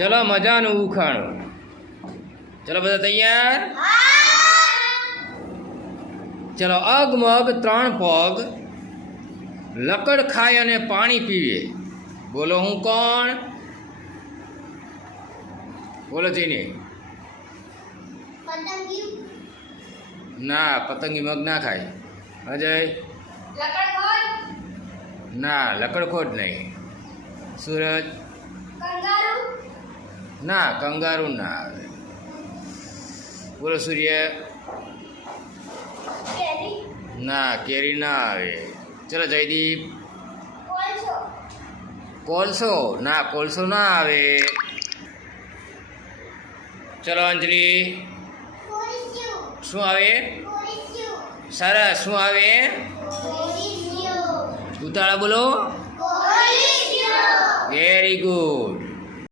ચલો મજાનું ઉખાણું. ચલો બધા તૈયાર? ચલો. અગમગ 3 પગ, લકડ ખાય અને પાણી પીવે. બોલો હું કોણ? બોલો જઈને. ના, પતંગી મગ ના ખાય. અજય? ના, લકડખોટ નહીં. સૂરજ? ના, કંગારું ના આવે. બોલો સૂર્ય? ના, કેરી ના આવે. ચલો જયદીપ? કોલસો? ના, કોલસો ના આવે. ચલો અંજલિ? શું આવે? સરસ. શું આવે? ઉતાળા બોલો. Very good.